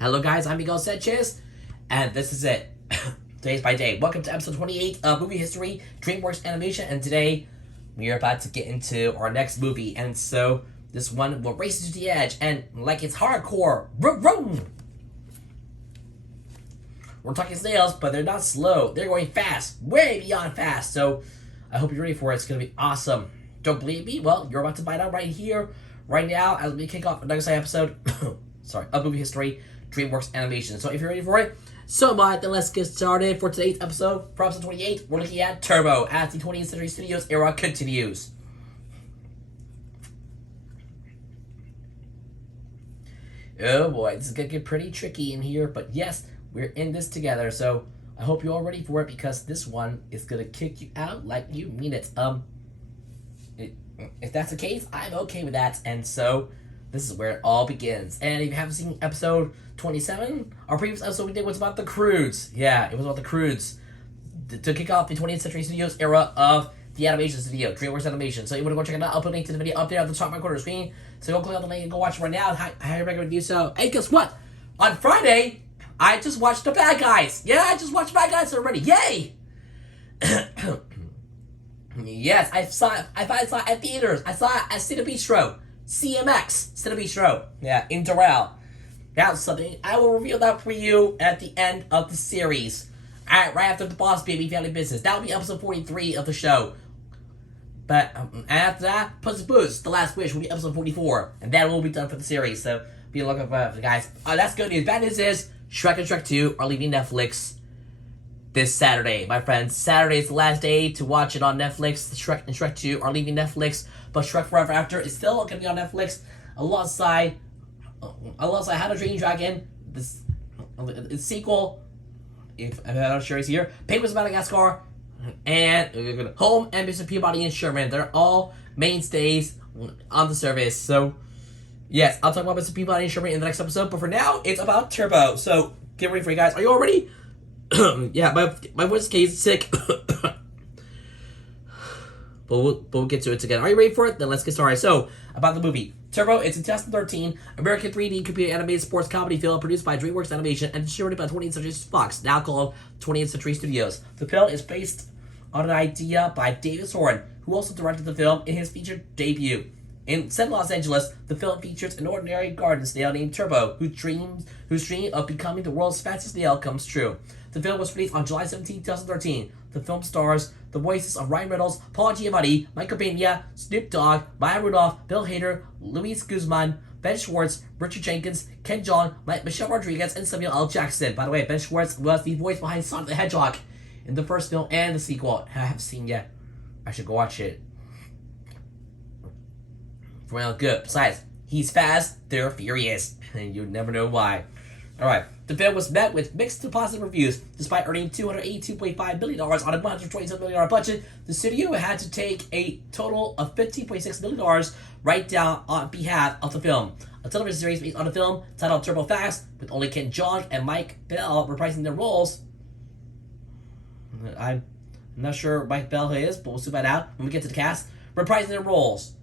Hello guys, I'm Miguel Sanchez, and this is it. Days by Day. Welcome to episode 28 of Movie History, DreamWorks Animation, and today we are about to get into our next movie, and so this one will race you to the edge, and like it's hardcore, vroom. We're talking snails, but they're not slow. They're going fast, way beyond fast, so I hope you're ready for it. It's going to be awesome. Don't believe me? Well, you're about to find out right here, right now, as we kick off another episode of Movie History, DreamWorks Animation. So if you're ready for it, so much, then let's get started. For today's episode, for episode 28, we're looking at Turbo as the 20th Century Studios era continues. Oh boy, this is going to get pretty tricky in here, but yes, we're in this together, so I hope you're all ready for it, because this one is going to kick you out like you mean it. If that's the case, I'm okay with that, and so this is where it all begins. And if you haven't seen episode 27, our previous episode we did was about the Croods. Yeah, it was about the Croods to kick off the 20th Century Studios era of the animation studio, DreamWorks Animation. So you want to go check it out, I'll put a link to the video up there at the top right corner of the screen. So go click on the link and go watch it right now. I highly recommend you do so. Hey, guess what? On Friday, I just watched The Bad Guys. Yeah, I just watched Bad Guys already. Yay! Yes, I saw it at theaters. I saw it at Cinebistro. CMX, Cinebistro. Yeah, in Doral. That's something. I will reveal that for you at the end of the series. Alright, right after the Boss Baby Family Business. That will be episode 43 of the show. But after that, Puss in Boots, The Last Wish, will be episode 44. And that will be done for the series. So be looking for it, guys. That's good news. Bad news is Shrek and Shrek 2 are leaving Netflix this Saturday, my friends. Saturday is the last day to watch it on Netflix. Shrek and Shrek 2 are leaving Netflix, but Shrek Forever After is still going to be on Netflix alongside How to Train Your Dragon, the sequel, if I'm not sure it's here, Penguins of Madagascar, and Home and Mr. Peabody and Sherman. They're all mainstays on the service. So, yes, I'll talk about Mr. Peabody and Sherman in the next episode, but for now, it's about Turbo. So, get ready for you guys. Are you all ready? Yeah, my voice is sick. But we'll get to it together. Are you ready for it? Then let's get started. So, about the movie. Turbo is a 2013 American 3D computer animated sports comedy film produced by DreamWorks Animation and distributed by 20th Century Fox, now called 20th Century Studios. The film is based on an idea by David Soren, who also directed the film in his feature debut. In set Los Angeles, the film features an ordinary garden snail named Turbo, whose dream of becoming the world's fastest snail comes true. The film was released on July 17, 2013. The film stars the voices of Ryan Reynolds, Paul Giamatti, Michael Pena, Snoop Dogg, Maya Rudolph, Bill Hader, Luis Guzman, Ben Schwartz, Richard Jenkins, Ken Jeong, Michelle Rodriguez, and Samuel L. Jackson. By the way, Ben Schwartz was the voice behind Sonic the Hedgehog in the first film and the sequel. I haven't seen yet. I should go watch it. Well, good. Besides, he's fast, they're furious, and you never know why. Alright, the film was met with mixed to positive reviews. Despite earning $282.5 million on a $127 million budget, the studio had to take a total of $15.6 million right down on behalf of the film. A television series based on the film, titled Turbo Fast, with only Ken Jeong and Mike Bell reprising their roles. I'm not sure Mike Bell is, but we'll see that out when we get to the cast. Reprising their roles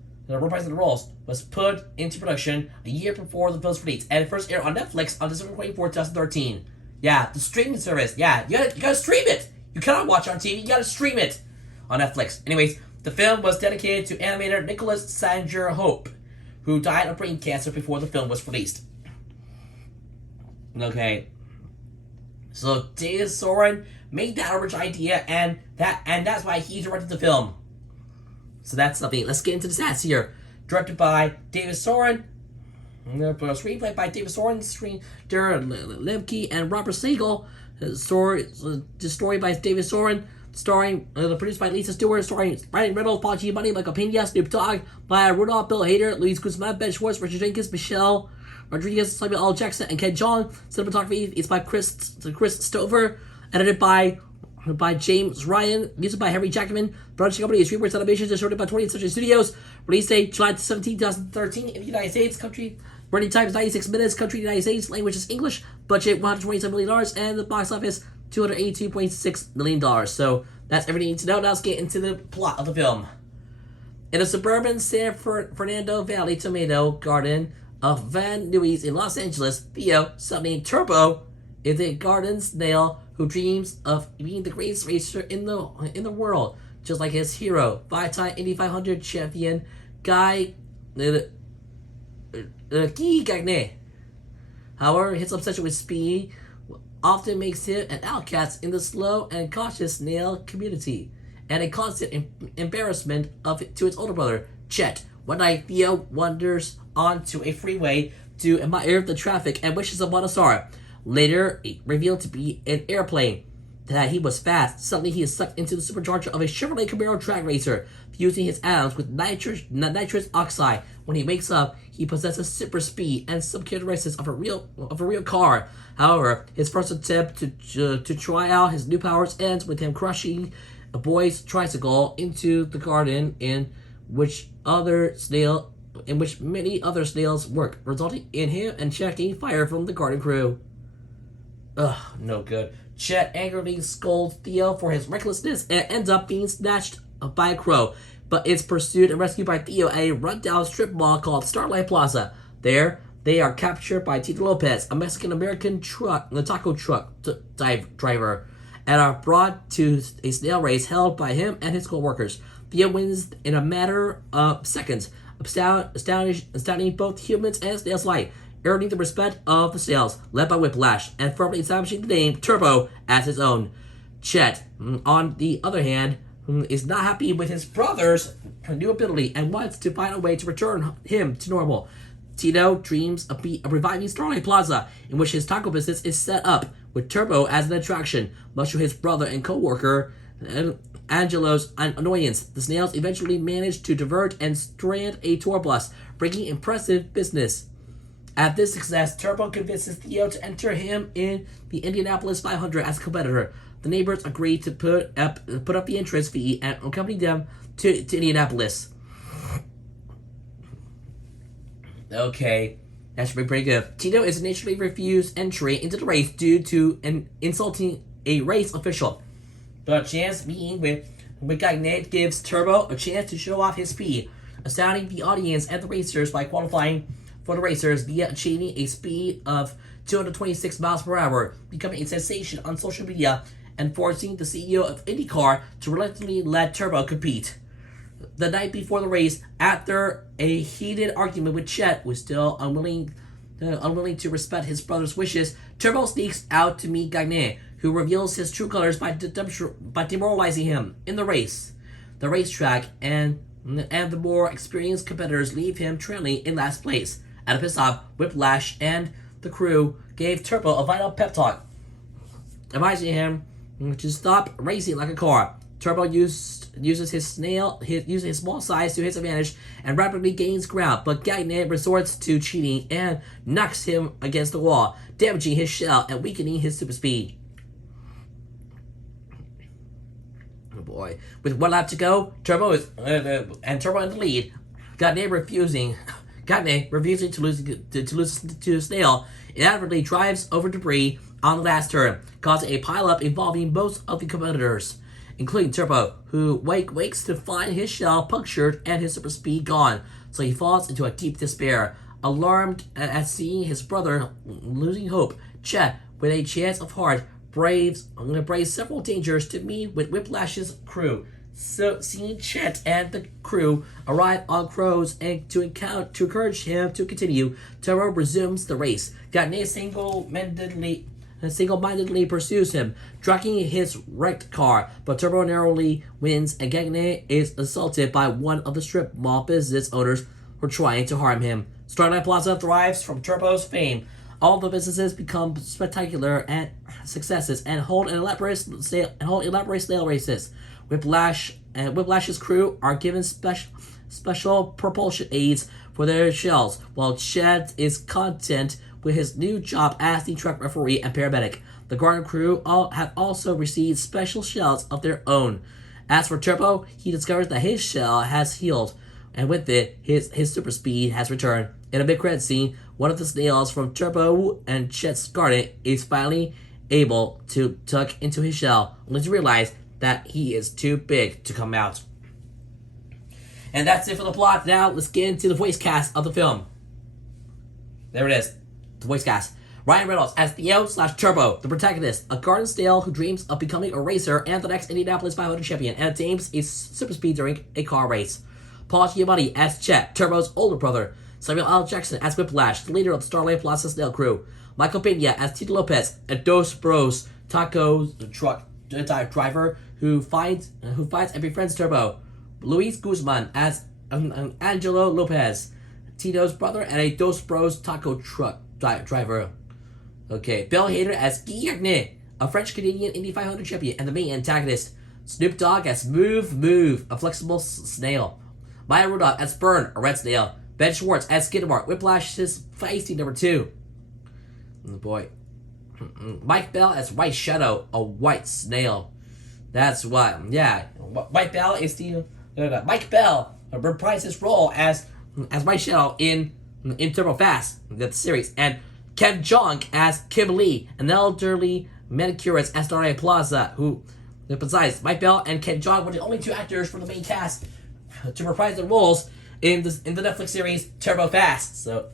was put into production a year before the film's release, and it first aired on Netflix on December 24, 2013. Yeah, the streaming service. Yeah, you gotta stream it. You cannot watch it on TV. You gotta stream it on Netflix. Anyways, the film was dedicated to animator Nicholas Sanger Hope, who died of brain cancer before the film was released. Okay, so David Soren made that original idea, and that's why he directed the film. So that's something. Let's get into the stats here. Directed by David Soren. Screenplay by David Soren. Darren Lemke and Robert Siegel. Story by David Soren. Produced by Lisa Stewart. Starring Ryan Reynolds, Paul Giamatti, Michael Pena, Snoop Dogg, Maya Rudolph, Bill Hader, Luis Guzman, Ben Schwartz, Richard Jenkins, Michelle Rodriguez, Samuel L. Jackson, and Ken Jeong. Cinematography is by Chris Stover. Edited by James Ryan, music by Henry Jackman, production company is DreamWorks Animation, distributed by 20th Century Studios, release date July 17, 2013 in the United States, country, running time is 96 minutes, country United States, language is English, budget $127 million, and the box office $282.6 million. So that's everything you need to know. Now let's get into the plot of the film. In a suburban San Fernando Valley tomato garden, of Van Nuys in Los Angeles, Theo, summoning Turbo, is a garden snail who dreams of being the greatest racer in the world, just like his hero, five-time Indy 500 champion Guy Gagné. However, his obsession with speed often makes him an outcast in the slow and cautious snail community, and a constant embarrassment to his older brother, Chet. One night, Theo wanders onto a freeway to admire the traffic and wishes upon a star. Later, revealed to be an airplane. That he was fast. Suddenly, he is sucked into the supercharger of a Chevrolet Camaro drag racer, fusing his atoms with nitrous oxide. When he wakes up, he possesses super speed and some characteristics of a real car. However, his first attempt to try out his new powers ends with him crushing a boy's tricycle into the garden in which many other snails work, resulting in him injecting fire from the garden crew. Ugh, no good. Chet angrily scolds Theo for his recklessness and ends up being snatched by a crow, but is pursued and rescued by Theo at a rundown strip mall called Starlight Plaza. There, they are captured by Tito Lopez, a Mexican-American taco truck driver, and are brought to a snail race held by him and his co-workers. Theo wins in a matter of seconds, astounding both humans and snails alike, earning the respect of the snails, led by Whiplash, and firmly establishing the name Turbo as his own. Chet, on the other hand, is not happy with his brother's new ability and wants to find a way to return him to normal. Tito dreams of reviving Starlight Plaza, in which his taco business is set up, with Turbo as an attraction, much to his brother and co-worker Angelo's annoyance. The snails eventually manage to divert and strand a tour bus, bringing impressive business. At this success, Turbo convinces Theo to enter him in the Indianapolis 500 as a competitor. The neighbors agree to put up the entrance fee and accompany them to Indianapolis. Okay, that should be pretty good. Tito is initially refused entry into the race due to insulting a race official. But a chance meeting with Gagné gives Turbo a chance to show off his speed, astounding the audience and the racers by qualifying for the racers via achieving a speed of 226 miles per hour, becoming a sensation on social media, and forcing the CEO of IndyCar to reluctantly let Turbo compete. The night before the race, after a heated argument with Chet, who was still unwilling to respect his brother's wishes, Turbo sneaks out to meet Gagné, who reveals his true colors by demoralizing him in the race. The racetrack and the more experienced competitors leave him trailing in last place. At a piss-off, Whiplash and the crew gave Turbo a vital pep talk, advising him to stop racing like a car. Turbo uses his small size to his advantage and rapidly gains ground, but Gagné resorts to cheating and knocks him against the wall, damaging his shell and weakening his super speed. Oh boy! With 1 lap to go, Turbo in the lead. Gagné refusing to lose to a snail, inevitably drives over debris on the last turn, causing a pileup involving most of the competitors, including Turbo, who wakes to find his shell punctured and his super speed gone, so he falls into a deep despair. Alarmed at seeing his brother losing hope, Chet, with a chance of heart, braves several dangers to meet with Whiplash's crew. So, seeing Chet and the crew arrive on Crows and to encourage him to continue, Turbo resumes the race. Gagné single-mindedly pursues him, tracking his wrecked car, but Turbo narrowly wins, and Gagné is assaulted by one of the strip mall business owners who are trying to harm him. Starlight Plaza thrives from Turbo's fame. All the businesses become spectacular and successes and hold elaborate snail races. Whiplash's crew are given special propulsion aids for their shells, while Chet is content with his new job as the track referee and paramedic. The garden crew have also received special shells of their own. As for Turbo, he discovers that his shell has healed, and with it, his super speed has returned. In a mid-credit scene, one of the snails from Turbo and Chet's garden is finally able to tuck into his shell, only to realize that he is too big to come out. And that's it for the plot. Now let's get into the voice cast of the film. There it is. The voice cast. Ryan Reynolds as Theo/Turbo, the protagonist, a garden snail who dreams of becoming a racer and the next Indianapolis 500 champion, and aims a super speed during a car race. Paul Giamatti as Chet, Turbo's older brother. Samuel L. Jackson as Whiplash, the leader of the Starlight Plaza snail crew. Michael Pena as Tito Lopez, a Dos Bros taco truck driver who finds and befriends Turbo. Luis Guzman as Angelo Lopez, Tito's brother and a Dos Bros taco truck driver. Okay, Bill Hader as Guy, a French-Canadian Indy 500 champion and the main antagonist. Snoop Dogg as Move, a flexible snail. Maya Rudolph as Burn, a red snail. Ben Schwartz as Skidmore, Whiplash's feisty number 2. Oh boy. Mike Bell as White Shadow, a white snail. That's what, yeah. White Bell is the... Mike Bell reprised his role as White Shadow in Turbo Fast, the series. And Ken Jeong as Kim Lee, an elderly manicurist at Starlight Plaza, who... Besides, Mike Bell and Ken Jeong were the only 2 actors from the main cast to reprise their roles in the Netflix series Turbo Fast. So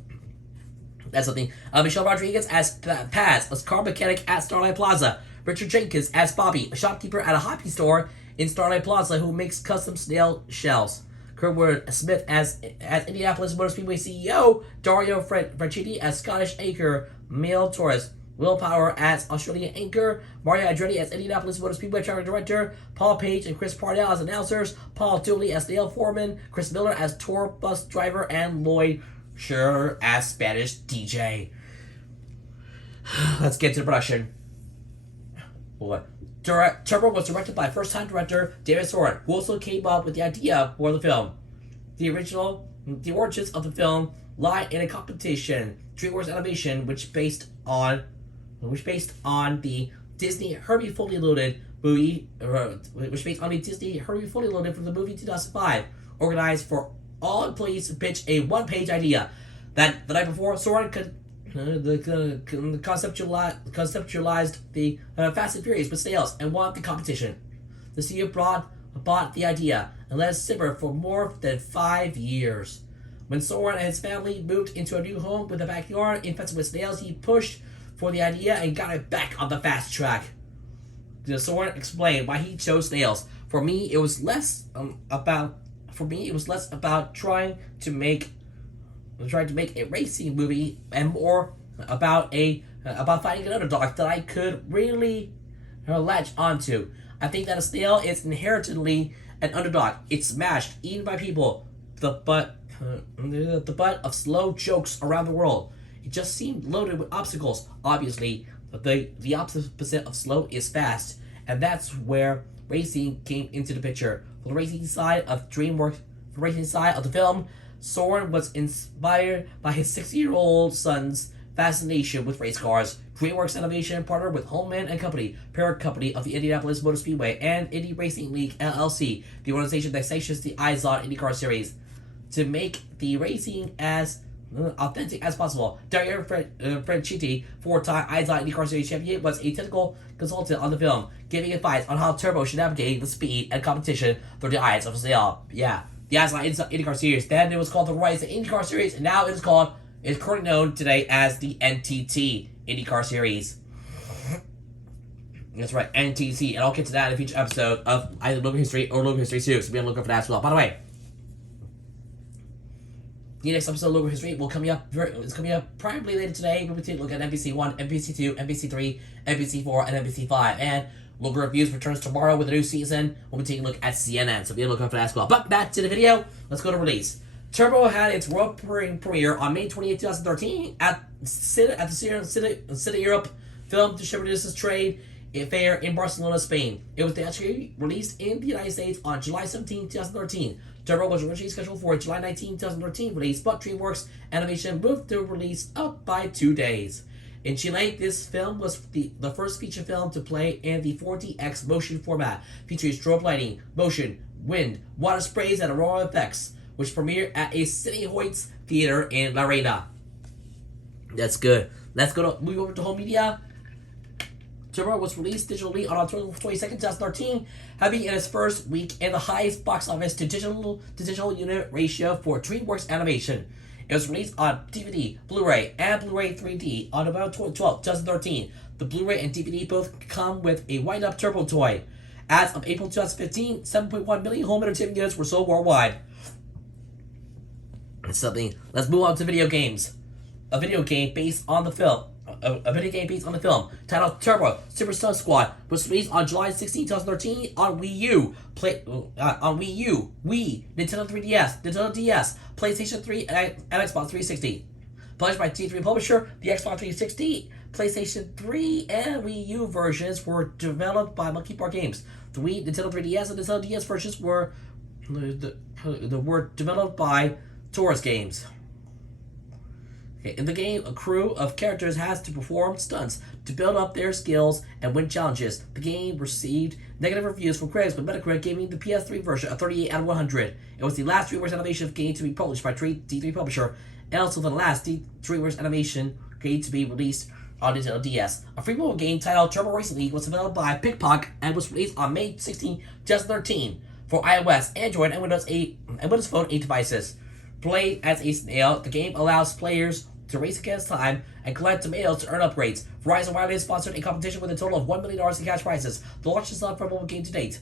that's something. Michelle Rodriguez as Paz, a car mechanic at Starlight Plaza. Richard Jenkins as Bobby, a shopkeeper at a hobby store in Starlight Plaza who makes custom snail shells. Kurtwood Smith as Indianapolis Motor Speedway CEO. Dario Franchitti as Scottish anchor Male Torres. Will Power as Australian anchor, Mario Andretti as Indianapolis Motor Speedway track director, Paul Page and Chris Parnell as announcers, Paul Dooley as Dale Foreman, Chris Miller as tour bus driver, and Lloyd Scherer as Spanish DJ. Let's get to the production. Turbo was directed by first-time director David Soren, who also came up with the idea for the film. The origins of the film lie in a competition, DreamWorks Animation, which based on the Disney Herbie Fully Loaded movie, which based on the Disney Herbie Fully Loaded from the movie 2005, organized for all employees to pitch a one-page idea. That the night before, Soren conceptualized the Fast and Furious with snails and won the competition. The studio bought the idea and let it simmer for more than 5 years. When Soren and his family moved into a new home with a backyard infested with snails, he pushed for the idea and got it back on the fast track. Soren explained why he chose snails. For me, it was less about trying to make a racing movie and more about finding an underdog that I could really latch onto. I think that a snail is inherently an underdog. It's smashed, eaten by people, the butt of slow jokes around the world. It just seemed loaded with obstacles. Obviously, the opposite of slow is fast, and that's where racing came into the picture. For the racing side of the film, Soren was inspired by his 6-year-old son's fascination with race cars. DreamWorks Animation partnered with Holman and Company, parent company of the Indianapolis Motor Speedway and Indy Racing League LLC, the organization that sanctions the IZOD IndyCar series, to make the racing as authentic as possible. Dario Franchitti, 4-time IZOD IndyCar series champion, was a technical consultant on the film, giving advice on how Turbo should navigate the speed and competition through the eyes of a snail. Yeah, the IZOD IndyCar series. Then it was called the Rise of IndyCar series, and now it's currently known today as the NTT IndyCar series. That's right, NTT, and I'll get to that in a future episode of either Local History or Local History 2, so be on the lookout for that as well. By the way, the next episode of Local History will coming up probably later today. We'll be taking a look at NBC 1, NBC 2, NBC 3, NBC 4, and NBC 5. And Local Reviews returns tomorrow with a new season. We'll be taking a look at CNN, so be on the lookout for that as well. But back to the video, let's go to release. Turbo had its world premiere on May 28, 2013 at the Cine Europe Film Distributors Trade Fair in Barcelona, Spain. It was actually released in the United States on July 17, 2013. Turbo was originally scheduled for a July 19, 2013 release, but DreamWorks Animation moved the release up by 2 days. In Chile, this film was the first feature film to play in the 4DX motion format, featuring strobe lighting, motion, wind, water sprays, and aurora effects, which premiered at a City Hoyts theater in La Reina. That's good. Let's move over to home media. Turbo was released digitally on October 22nd, 2013, having in its first week in the highest box office to digital unit ratio for DreamWorks Animation. It was released on DVD, Blu-ray, and Blu-ray 3D on November 12, 2013. The Blu-ray and DVD both come with a wind-up turbo toy. As of April 2015, 7.1 million home entertainment units were sold worldwide. Let's move on to video games. A video game based on the film. A video game based on the film titled Turbo Super Stunt Squad was released on July 16, 2013 on Wii U, Wii, Nintendo 3DS, Nintendo DS, PlayStation 3, and Xbox 360. Published by T3 Publisher, the Xbox 360, PlayStation 3, and Wii U versions were developed by Monkey Bar Games. The Wii, Nintendo 3DS, and Nintendo DS versions were developed by Taurus Games. In the game, a crew of characters has to perform stunts to build up their skills and win challenges. The game received negative reviews from critics, with Metacritic giving the PS3 version a 38 out of 100. It was the last DreamWorks Animation game to be published by D3 Publisher, and also the last DreamWorks Animation game to be released on Nintendo DS. A free mobile game titled Turbo Racing League was developed by Pickpock and was released on May 16, 2013 for iOS, Android, and Windows 8 and Windows Phone 8 devices. Played as a snail, the game allows players to race against time and collect tomatoes to earn upgrades. Verizon Wireless sponsored a competition with a total of $1 million in cash prizes. The largest sum for a mobile game to date,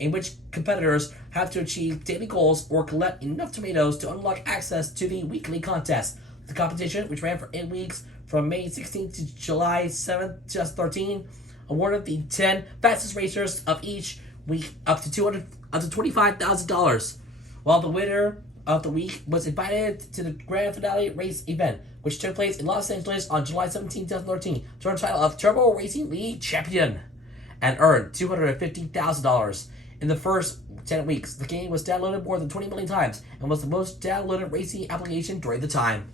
in which competitors have to achieve daily goals or collect enough tomatoes to unlock access to the weekly contest. The competition, which ran for 8 weeks from May 16th to July 7th, 2013, awarded the 10 fastest racers of each week up to $25,000, while the winner of the week was invited to the grand finale race event, which took place in Los Angeles on July 17, 2013, to earn the title of Turbo Racing League Champion, and earned $250,000. In the first 10 weeks, the game was downloaded more than 20 million times and was the most downloaded racing application during the time.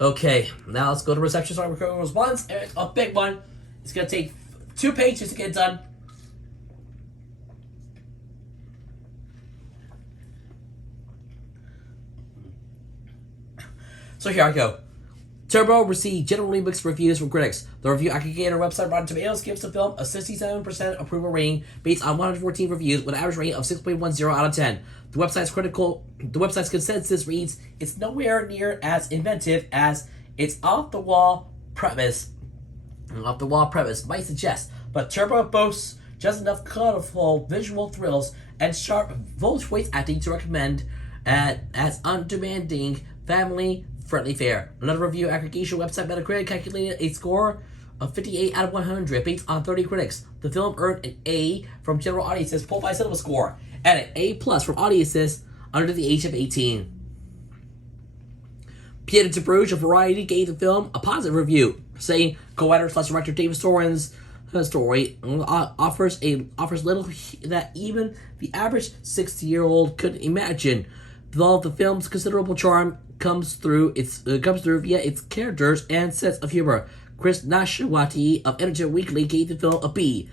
Okay, now let's go to reception. Sorry, recording response. It's a big one. It's going to take 2 pages to get done. So here I go. Turbo received generally mixed reviews from critics. The review aggregator website Rotten Tomatoes gives the film a 67% approval rating based on 114 reviews with an average rating of 6.10 out of 10. The website's consensus reads, "It's nowhere near as inventive as its off-the-wall premise might suggest, but Turbo boasts just enough colorful visual thrills and sharp voice acting to recommend as undemanding family-friendly fare." Another review aggregation website, Metacritic, calculated a score of 58 out of 100 based on 30 critics. The film earned an A from general audiences pulled by Cinema Score and an A+ from audiences under the age of 18. Pied de Bruges, a Variety, gave the film a positive review, saying co-editor/director David Soren's story offers little that even the average 60-year-old could imagine. Though the film's considerable charm comes through via its characters and sense of humor. Chris Nashawati of Entertainment Weekly gave the film a B,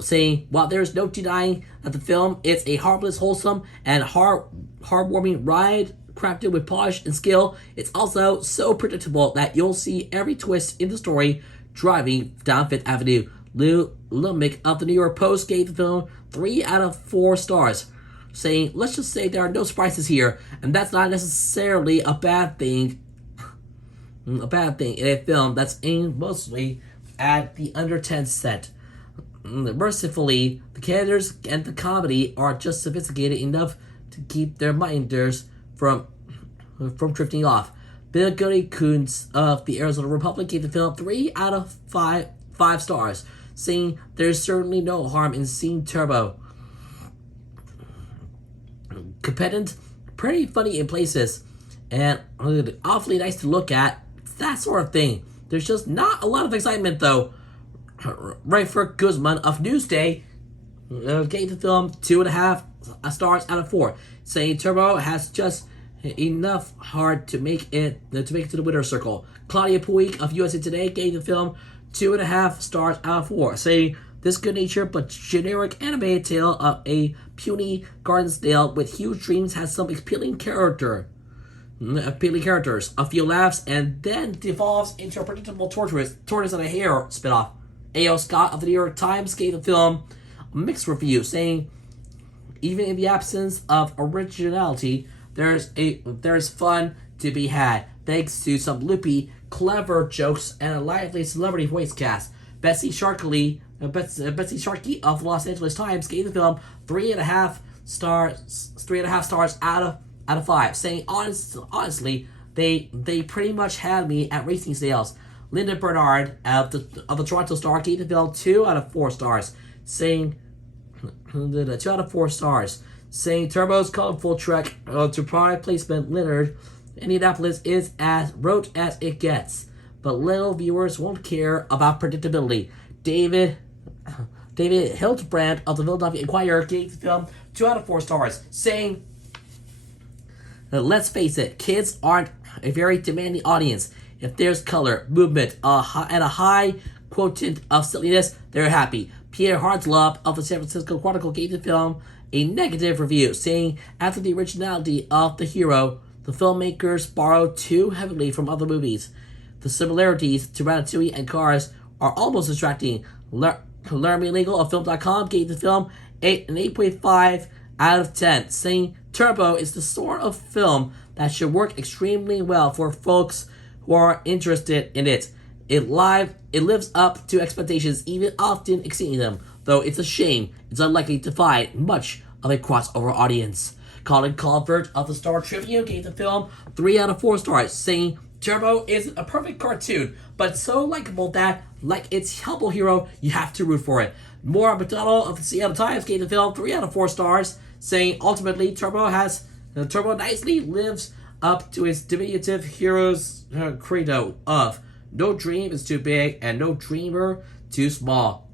saying, "While there is no denying that the film is a harmless, wholesome, and heartwarming ride crafted with polish and skill, it's also so predictable that you'll see every twist in the story driving down Fifth Avenue." Lou Lumick of the New York Post gave the film 3 out of 4 stars, saying, "Let's just say there are no surprises here, and that's not necessarily a bad thing in a film that's aimed mostly at the under 10 set. Mercifully, the characters and the comedy are just sophisticated enough to keep their minders from drifting off." Bill Goody Coons of the Arizona Republic gave the film 3 out of 5 stars, saying, "There's certainly no harm in seeing Turbo. Competent, pretty funny in places, and awfully nice to look at. That sort of thing. There's just not a lot of excitement, though." Rayford Guzman of Newsday gave the film 2.5 stars out of 4, saying Turbo has just enough heart to make it to the winner's circle. Claudia Puig of USA Today gave the film 2.5 stars out of 4, saying, "This good-natured but generic animated tale of a puny garden snail with huge dreams has some appealing characters, a few laughs, and then devolves into a predictable tortoise and a hare spinoff." A.O. Scott of the New York Times gave the film a mixed review, saying even in the absence of originality, there's fun to be had thanks to some loopy, clever jokes and a lively celebrity voice cast. Betsy Sharkey of the Los Angeles Times gave the film 3.5 stars out of 5, saying honestly, they pretty much had me at racing sales. Linda Bernard of the Toronto Star gave the film 2 out of 4 stars, saying 2 out of 4 stars, saying Turbo's colorful trek to product placement Leonard Indianapolis is as rote as it gets, but little viewers won't care about predictability. David Hildebrand of the Philadelphia Inquirer gave the film 2 out of 4 stars, saying, let's face it, kids aren't a very demanding audience. If there's color, movement, and a high quotient of silliness, they're happy. Pierre Hartzlub of the San Francisco Chronicle gave the film a negative review, saying after the originality of the hero, the filmmakers borrowed too heavily from other movies. The similarities to Ratatouille and Cars are almost distracting. Laramie Legal of Film.com gave the film an 8.5 out of 10, saying Turbo is the sort of film that should work extremely well for folks who are interested in it. It lives up to expectations, even often exceeding them, though it's a shame it's unlikely to find much of a crossover audience. Colin Colbert of the Star Tribune gave the film 3 out of 4 stars, saying Turbo isn't a perfect cartoon, but so likable that, like its helpful hero, you have to root for it. Maura McDonald of the Seattle Times gave the film 3 out of 4 stars, saying ultimately Turbo nicely lives up to its diminutive hero's credo of no dream is too big and no dreamer too small.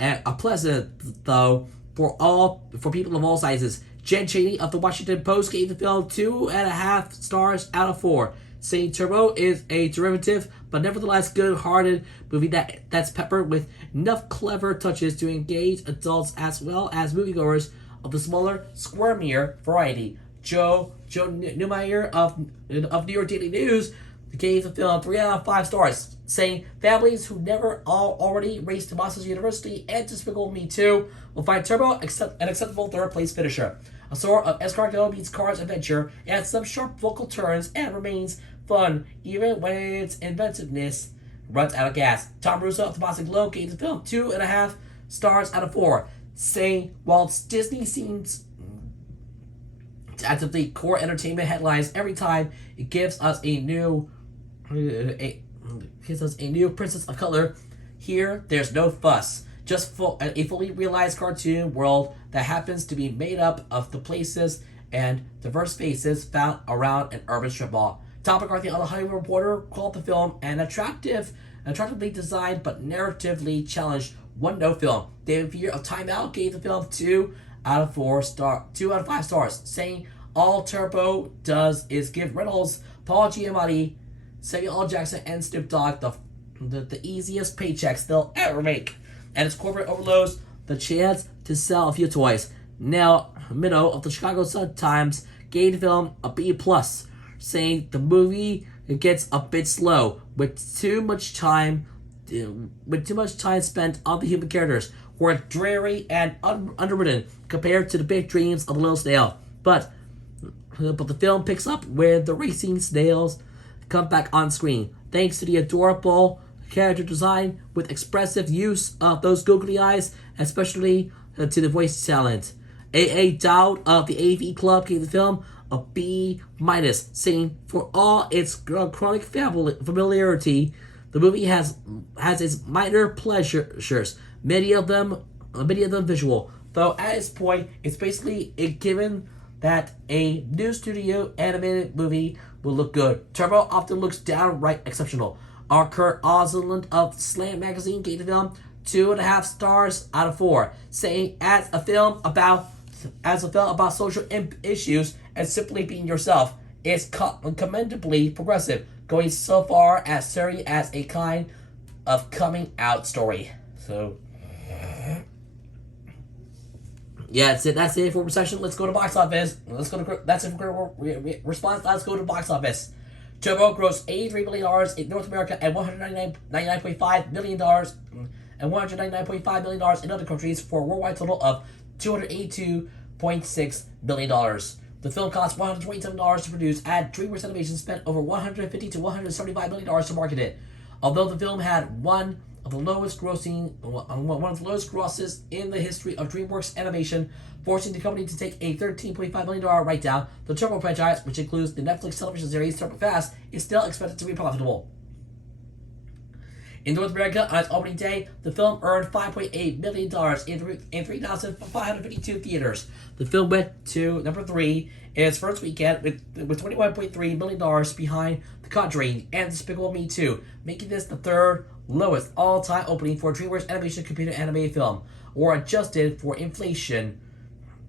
A pleasant, though, for people of all sizes. Jen Chaney of the Washington Post gave the film 2.5 stars out of 4, saying Turbo is a derivative but nevertheless good-hearted movie that's peppered with enough clever touches to engage adults as well as moviegoers of the smaller, squirmier variety. Joe Neumeyer of New York Daily News gave the film 3 out of 5 stars, saying families who never already raced to Monsters University and Despicable Me 2 will find Turbo an acceptable third-place finisher. A sort of escargot meets Cars adventure, it has some sharp vocal turns and remains fun even when its inventiveness runs out of gas. Tom Russo of the Boston Globe gave the film 2.5 stars out of 4, saying while Disney seems to actively core entertainment headlines every time it gives us a new Princess of Color, here there's no fuss. Just a fully realized cartoon world that happens to be made up of the places and diverse faces found around an urban strip mall. Tom McCarthy of the Hollywood Reporter called the film an attractively designed but narratively challenged one-note film. David Fear of Time Out gave the film 2 out of 5 stars, saying all Turbo does is give Reynolds, Paul Giamatti, Samuel L. Jackson, and Snoop Dogg the easiest paychecks they'll ever make, and its corporate overloads the chance to sell a few toys. Now, Minnow of the Chicago Sun-Times gave the film a B+, saying the movie gets a bit slow with too much time spent on the human characters, who are dreary and underwritten compared to the big dreams of the little snail. But the film picks up where the racing snails come back on screen, thanks to the adorable character design with expressive use of those googly eyes, especially to the voice talent. A.A. Dowd of the AV Club gave the film a B-, saying for all its chronic familiarity, the movie has its minor pleasures, many of them visual. Though at its point, it's basically a given that a new studio animated movie will look good. Turbo often looks downright exceptional. Our Kurt Osland of Slant Magazine gave the film 2.5 stars out of 4, saying as a film about social issues and simply being yourself, it's commendably progressive, going so far as serving as a kind of coming out story. So, yeah, that's it for recession. Let's go to box office. That's it for response. Let's go to box office. Turbo grossed $83 million in North America and $199.5 million and $199.5 million in other countries for a worldwide total of $282 $1.6 billion. The film cost $127 to produce, and DreamWorks Animation spent over $150 to $175 million to market it. Although the film had one of the lowest grosses in the history of DreamWorks Animation, forcing the company to take a $13.5 million write-down, the Turbo franchise, which includes the Netflix television series Turbo Fast, is still expected to be profitable. In North America, on its opening day, the film earned $5.8 million in 3,552 theaters. The film went to number 3 in its first weekend with $21.3 million behind The Conjuring and Despicable Me 2, making this the third lowest all-time opening for a DreamWorks Animation computer animated film, or adjusted for inflation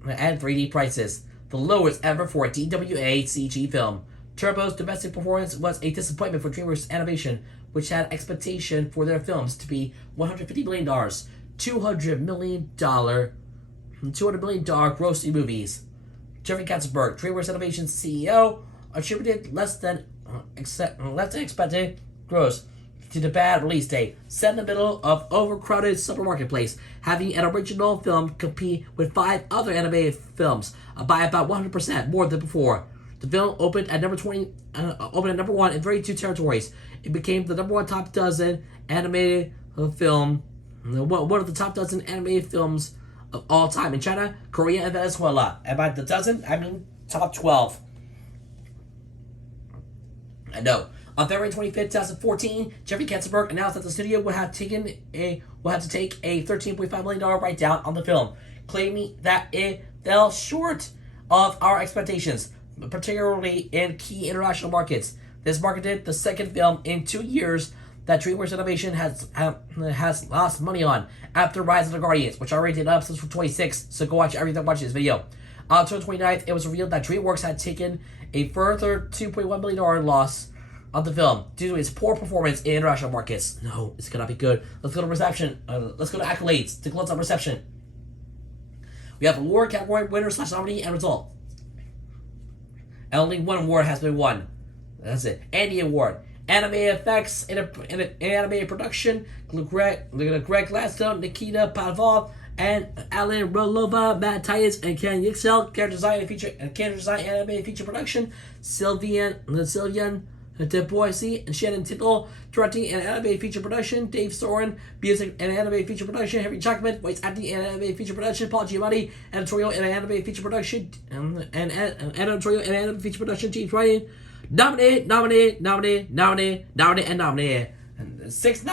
and 3D prices, the lowest ever for a DWA CG film. Turbo's domestic performance was a disappointment for DreamWorks Animation, which had expectation for their films to be $150 million, $200 million grossing movies. Jeffrey Katzenberg, DreamWorks Animation's CEO, attributed less than expected gross to the bad release date, set in the middle of overcrowded summer marketplace, having an original film compete with 5 other animated films by about 100% more than before. The film opened at number 1 in 32 territories. It became the number 1 top dozen animated film, one of the top dozen animated films of all time in China, Korea, and Venezuela. And by the dozen, I mean top 12. I know. On February 25th, 2014, Jeffrey Katzenberg announced that the studio would have to take a $13.5 million write-down on the film, claiming that it fell short of our expectations, particularly in key international markets. This marketed the second film in 2 years that DreamWorks Animation has lost money on after Rise of the Guardians, which I rated episodes for 26, so go watch everything, watch this video. On October 29th, it was revealed that DreamWorks had taken a further $2.1 million loss on the film due to its poor performance in international markets. No, it's gonna be good. Let's go to reception. Let's go to accolades. To close on reception, we have award category winner / nominee and result. And only one award has been won. That's it. Andy Award. Animated effects in an animated production. Greg Gladstone, Nikita Pavlov, and Alan Rolova, Matt Titus, and Ken Yixel. Character design animated feature production. Sylvian De Boise and Shannon Tittle. Directing and animated feature production. Dave Soren. Music and animated feature production. Henry Jackman. Voice acting and animated feature production. Paul Giamatti. Editorial and animated feature production. And editorial and animated feature production. James Ryan. Nominated. And 6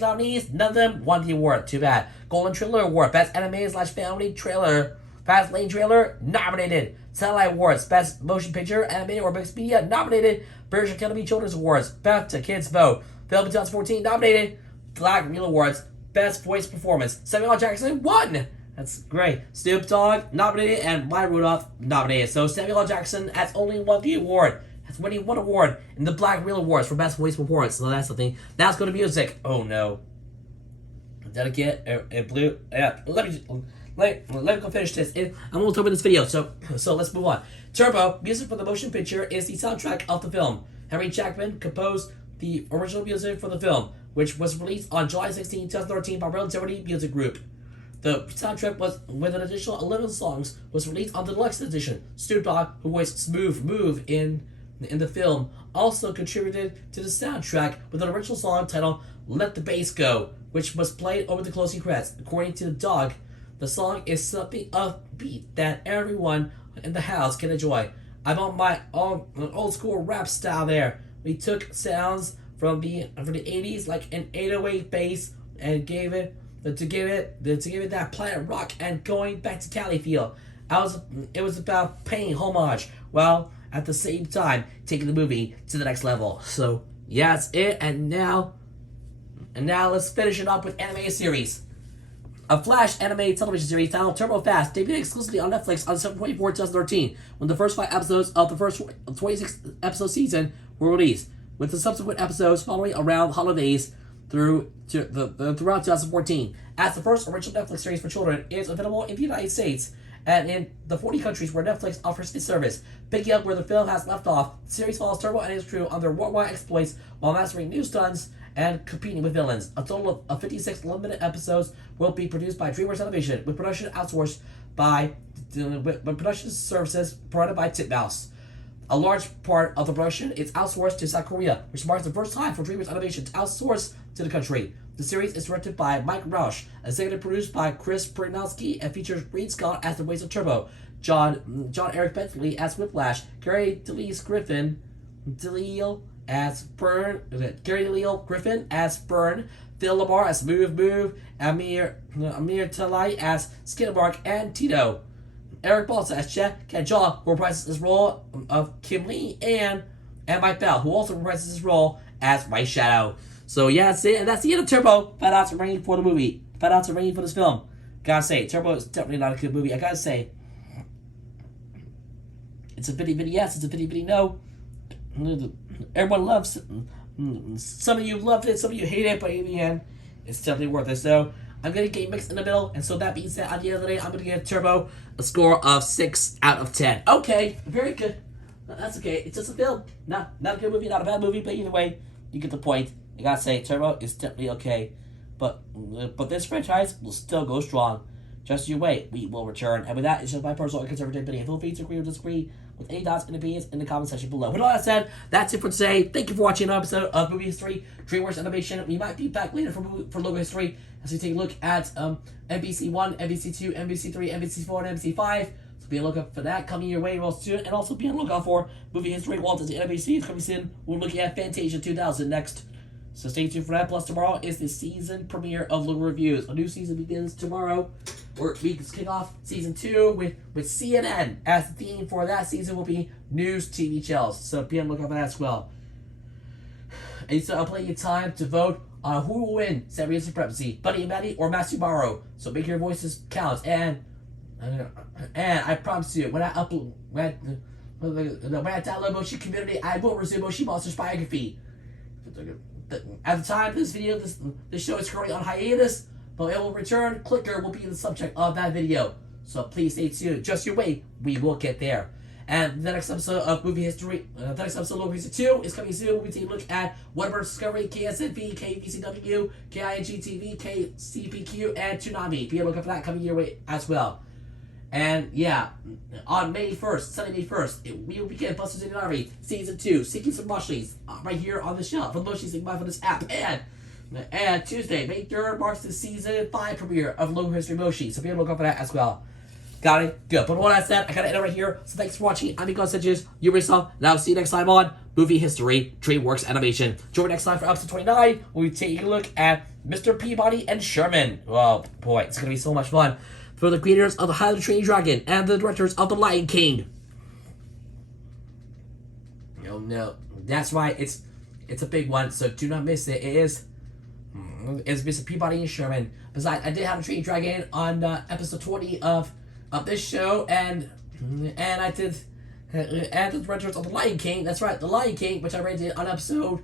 nominees, none of them won the award. Too bad. Golden Trailer Award, Best Animated / Family Trailer. Fast Lane Trailer, nominated. Satellite Awards, Best Motion Picture, Animated or Mixed Media, nominated. British Academy Children's Awards, BAFTA Kids Vote. Film in 2014, nominated. Black Reel Awards, Best Voice Performance. Samuel L. Jackson won. That's great. Snoop Dogg, nominated, and Maya Rudolph, nominated. So Samuel L. Jackson has only won the award. Has winning one award in the Black Reel Awards for Best Voice Performance. So that's the thing. Now let's go to music. Oh no. Did I get a blue? Yeah. Let me go finish this. I'm almost done with this video. So let's move on. Turbo, music for the motion picture, is the soundtrack of the film. Henry Jackman composed the original music for the film, which was released on July 16, 2013 by Relativity Music Group. The soundtrack was with an additional 11 songs was released on the deluxe edition. Snoop Dogg, who voiced Smooth Move in the film, also contributed to the soundtrack with an original song titled Let the Bass Go, which was played over the closing credits. According to the Dog, the song is something upbeat that everyone in the house can enjoy. I'm on my old school rap style there. We took sounds from the 80s like an 808 bass and gave it that planet rock and going back to Cali feel. It was about paying homage while at the same time taking the movie to the next level. So yeah, that's it. And now let's finish it up with animated series. A Flash animated television series titled Turbo Fast debuted exclusively on Netflix on December 24, 2013, when the first 5 episodes of the first 26 episode season were released, with the subsequent episodes following around holidays throughout 2014. As the first original Netflix series for children, it is available in the United States and in the 40 countries where Netflix offers its service. Picking up where the film has left off, the series follows Turbo and his crew on their worldwide exploits while mastering new stunts and competing with villains. A total of 56 limited episodes will be produced by DreamWorks Animation, with production outsourced by with production services provided by Titmouse. A large part of the production is outsourced to South Korea, which marks the first time for DreamWorks Animation to outsource to the country. The series is directed by Mike Rausch, executive produced by Chris Prynoski, and features Reed Scott as the voice of Turbo, John Eric Bentley as Whiplash, Gary DeLeo as Griffin as Burn, Phil Lamar as Move, Amir Talai as Skidmark and Tito. Eric Balsa as Jack Kanjaw, who reprises his role of Kim Lee, and Mike Bell, who also reprises his role as White Shadow. So yeah, that's it, and that's the end of Turbo. Fat outs are rain for the movie. Fat outs are rain for this film. Gotta say, Turbo is definitely not a good movie. I gotta say, it's a bitty yes, it's a bitty no. Everyone loves it. Some of you loved it, some of you hate it, but in the end, it's definitely worth it. So I'm gonna get mixed in the middle, and so that being said, at the end of the day, I'm gonna give Turbo a score of 6 out of 10. Okay, very good. That's okay. It's just a film. Not a good movie, not a bad movie, but either way, you get the point. I gotta say, Turbo is definitely okay, but this franchise will still go strong. Just you wait, we will return. And with that, it's just my personal and conservative opinion. Feel free to agree or disagree with any thoughts and opinions in the comment section below. With all that said, that's it for today. Thank you for watching another episode of Movie History, DreamWorks Animation. We might be back later for logo history as we take a look at NBC 1, NBC 2, NBC 3, NBC 4, and NBC 5. So be on the lookout for that coming your way real soon. And also be on the lookout for Movie History, Walt Disney NBC is coming soon. We're looking at Fantasia 2000 next. So stay tuned for that. Plus tomorrow is the season premiere of Logo Reviews. A new season begins tomorrow. We kick off season 2 with CNN as the theme for that season will be news TV channels. So be on the lookout for that as well. And so I'll plenty of time to vote on who will win Sabrina Supremacy, Buddy and Maddie or Matthew Barrow. So make your voices count. And I promise you, when I download Moshi Community, I will resume Moshi Monsters biography. At the time of this video, this show is currently on hiatus, but it will return. Clicker will be the subject of that video. So please stay tuned. Just you wait. We will get there. And the next episode of Movie History, the next episode of Logo History 2 is coming soon. We'll be taking a look at Whataburger Discovery, KSNV, KVCW, KING-TV, KCPQ, and Toonami. Be on the lookout for that coming your way as well. And yeah, on May 1st, Sunday, May 1st, we will begin Buster City Army Season 2, Seeking Some Mushlings, right here on the shelf for the Mushlings you can buy for this app. And Tuesday, May 3rd, marks the Season 5 premiere of Logo History Moshi. So be on the lookout for that as well. Got it? Good. But with all that said, I gotta end it right here. So thanks for watching. I'm Miko Sanchez. You yourself. Now see you next time on Movie History, DreamWorks Animation. Join me next time for episode 29, where we take a look at Mr. Peabody and Sherman. Oh boy, it's gonna be so much fun. For the creators of the How to Train Your Dragon and the directors of The Lion King. No, that's right. It's a big one, so do not miss it. It's Mr. Peabody and Sherman. Besides, I did How to Train Your Dragon on episode 20 of this show, and I did and the directors of The Lion King. That's right, The Lion King, which I rated on episode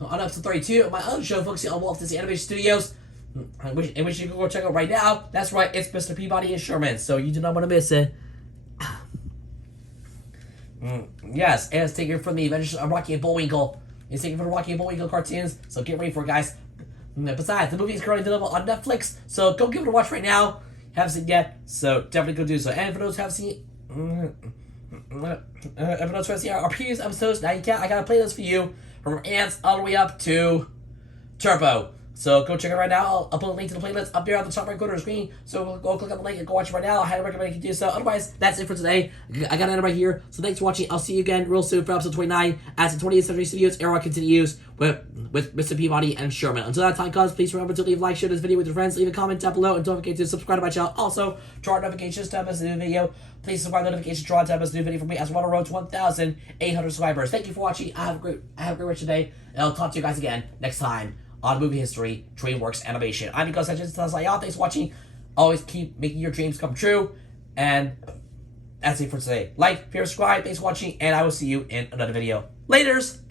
32 of my other show focusing on Walt Disney Animation Studios. Which you can go check out right now. That's right, it's Mr. Peabody and Sherman, so you do not want to miss it. Yes, and it's taken from the Adventures of Rocky and Bullwinkle. It's taken from the Rocky and Bullwinkle cartoons, so get ready for it, guys. Besides, the movie is currently available on Netflix, so go give it a watch right now. Haven't seen it yet, so definitely go do so. And for those who haven't seen our previous episodes, now you can. I got a playlist for you from Ants all the way up to Turbo. So go check it right now. I'll put a link to the playlist up there on the top right corner of the screen. So go click on the link and go watch it right now. I highly recommend you do so. Otherwise, that's it for today. I got it right here. So thanks for watching. I'll see you again real soon for episode 29 as the 20th Century Studios era continues with Mr. Peabody and Sherman. Until that time comes, please remember to leave a like, share this video with your friends, leave a comment down below, and don't forget to subscribe to my channel. Also, turn on notifications to have us a new video. Please subscribe to notifications to have us a new video from me as well on the road to 1,800 subscribers. Thank you for watching. I have a great rest of day, and I'll talk to you guys again next time on Movie History, DreamWorks Animation. I'm Miko Sanchez. Thanks for watching. Always keep making your dreams come true. And that's it for today. Like, share, subscribe. Thanks for watching, and I will see you in another video. Laters!